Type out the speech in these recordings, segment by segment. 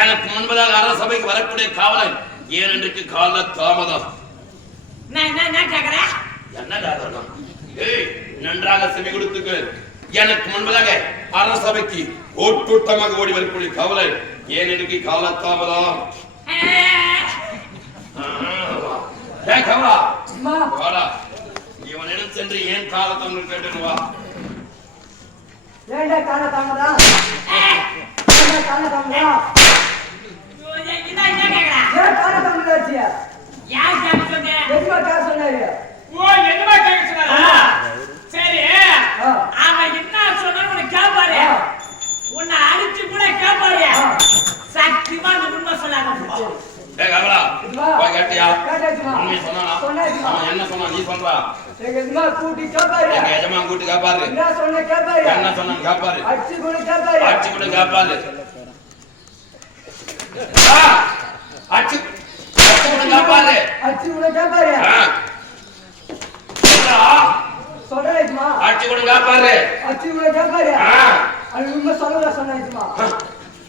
எனக்கு முன்பதாக அரசபைக்கு வரக்கூடிய காவலன் ஏன் இன்றைக்கு கால தாமதம்? நன்றாக செவி கொடுத்துக்கு. எனக்கு முன்பதாக அரசபைக்கு ஓட்டூட்டமாக ஓடி வரக்கூடிய காவலன் ஏன் இன்றைக்கு கால தாமதம்? இவனிடம் சென்று ஏன் காலத்தம் கேட்டு வா. சரி அவன் என்ன சொன்ன கேப்பாரு, உன்னை அடிச்சு கூட கேப்பாரு. சத்தியமா உண்மை சொல்லாத. என்ன சொன்னா நீ சொல்றா? கூட்டி கேப்பாரு, எஜமா கூட்டி கேப்பாரு, என்ன சொன்ன கேப்பாரு, என்ன சொன்ன கேப்பாரு, அடிச்சு கூட கேப்பாரு, அடிச்சு கூட கேப்பாரு, அடிச்சு கூட கேப்பாரு, அடிச்சு கூட கேப்பாரு. சொல்றேன்மா, அடிச்சு கூட கேப்பாரு, அடிச்சு கூட கேப்பாரு. அது உண்மை சொல்லல சொன்னா,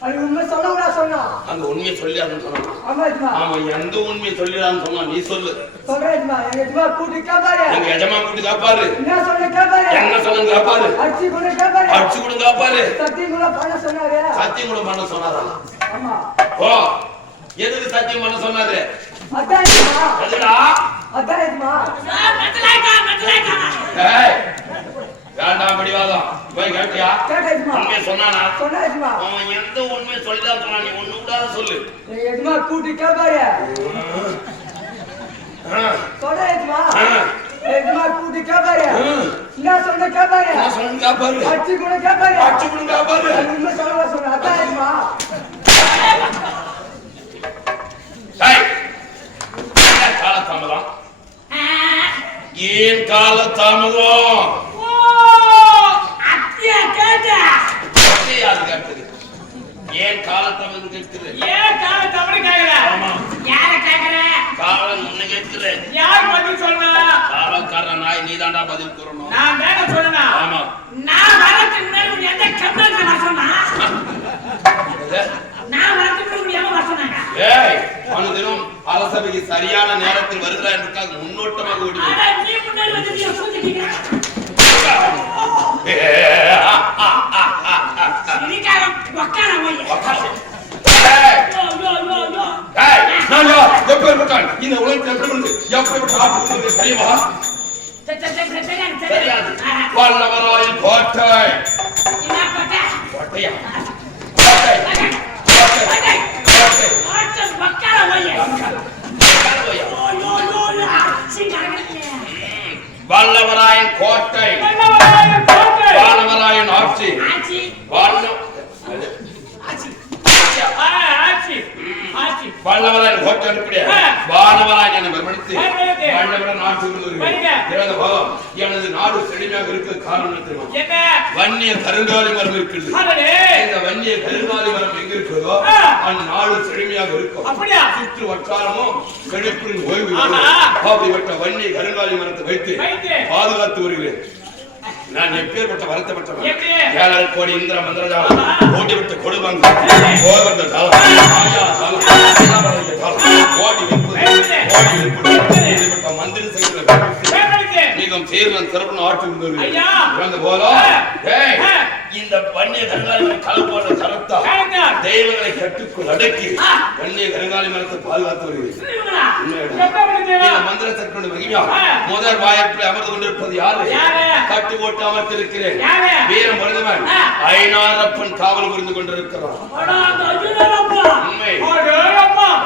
அது உண்மை சொல்லல சொன்னா. அந்த உண்மையை சொல்லியான்னு சொன்னா. ஆமாஜ்மா, ஆமா, எந்த உண்மையை சொல்லிடான்னு சொன்னா நீ சொல்லு. சொல்றேன்மா, எங்க எஜமா கூட்டி கேப்பாரு, எங்க எஜமா கூட்டி கேப்பாரு, என்ன சொன்ன கேப்பாரு, என்ன சொன்ன கேப்பாரு, அடிச்சு கூட கேப்பாரு, அடிச்சு கூட கேப்பாரு, சத்தியம் கூட பண்ண சொன்னாரு, சத்தியம் கூட பண்ண சொன்னாரா? ஆமா. ஓ எதுக்கு சத்தியம் பண்ண சொன்னாரு? அதான் எஜமா. எதுடா? அதான் எஜமா. ஏய் வேண்டாம் பிடிவாதம். போய் கேட்டியா? கேட்ட எஜமா. உண்மையை சொன்னானா? சொன்னா எஜமா. அவன் எந்த உண்மையை சொல்லிதான் சொன்னா, நீ ஒண்ணு கூடாத சொல்லு. எஜமா கூட்டி கேப்பாரு. சொன்னா எஜமா. எஜமா கூட்டி கேப்பாரு. என்ன சொன்ன கேப்பாரு. நான் சொன்ன கேப்பாரு. அச்சி கூட கேப்பாரு. அச்சு கூட கேப்பாரு. உண்மை சொல்லவா சொன்ன. அதான் எஜமா. டேய் கால தாமதம். ஏன் கால தாமதம்? யாரு கேட்டது? ஏன் கால தாமதம் கேட்குது? ஆமா காலம் முன்ன கேட்குது. காலக்கார நாய் நீதாண்டா பதில் கூறணும். ஆமா ஏய் அனுதினம் அரசபைக்கு சரியான நேரத்தில் வருகிறார் என்பதற்காக முன்னோட்டமாக ஓடி இந்த உலகத்தில் தெரியுமா? தெரியாது. வல்லவராயன் கோட்டை. கோட்டையா? வல்லவராயன் கோட்டை. வானவராயன் ஆட்சி. வல்லவராயன் கோட்டை இருக்கிற வானவராயன் என்னை மறுமணித்து வல்லவராயன் ஆட்சி பாவம் எனது நாடு செழுமையாக இருக்கிறது காரணம் தெரியுமா? வன்னிய கருங்காலி மரம் இருக்கிறது. இந்த வன்னிய கருங்காலி மரம் எங்க இருக்கிறதோ அந்த நாடு செழுமையாக இருக்கும். சுற்று வட்டாரமும் செழிப்பின் ஓய்வு. அப்படிப்பட்ட வன்னிய கருங்காலி மரத்தை வைத்து பாதுகாத்து வருகிறேன். நான் எப்பேற்பட்ட வருத்தப்பட்டவன். 7 கோடி இந்திர மந்திரஜாலம் ஓடி விட்டு கொடுவாங்க கோவந்த காலம் ஆயா காலம் ஓடி விட்டு மந்திர மிகவும் சேர்வன் சிறப்பு ஆட்சி இருந்தது போல இந்த வன்னிய கருங்காலி கலப்போட கரத்தா தெய்வங்களை கட்டுக்குள் அடக்கி வன்னிய கருங்காலி மரத்தை பாதுகாத்து வருகிறது. மந்திர சற்று மகிமையா முதல் வாய்ப்பில் அமர்ந்து கொண்டிருப்பது யாரு? கட்டு போட்டு அமர்த்திருக்கிறேன் வீர மருதவன் ஐநாரப்பன் காவல் புரிந்து கொண்டிருக்கிறான்.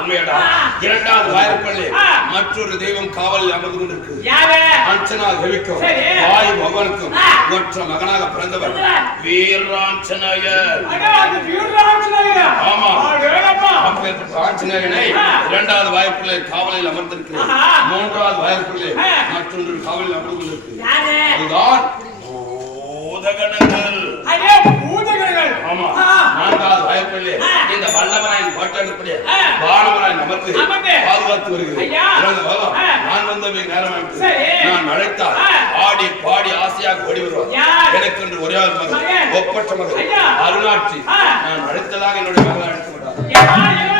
உண்மையடா. 2வது வாய்ப்பில் மற்றொரு தெய்வம் காவலில் அமர்ந்து கொண்டிருக்கிறது. அஞ்சனா கவிக்கும் வாயு பகவானுக்கும் ஒற்ற மகனாக பிறந்தவர் வீராஞ்சனாயர். ஆமா ஆஞ்சநேயனை 2வது வாய்ப்பில் காவலில் அமர்ந்திருக்கிறார். 3வது வாய்ப்பில் மற்றொன்று காவலில் அமர்ந்து கொண்டிருக்கிறது. அதுதான் பூதகணங்கள். ஆமா 4வது வாய்ப்பில் இந்த வல்லவராயன் கோட்டை வானவராயன் அமர்ந்து பாதுகாத்து வருகிறேன். நான் வந்தவை நேரம் நான் அழைத்தால் ஆடி பாடி ஆசையாக ஓடி வருவார். எனக்கு என்று ஒரே மகன் ஒப்பற்ற மகன் அருளாட்சி நான் அழைத்ததாக என்னுடைய மகளை அழைத்து விட்டார்.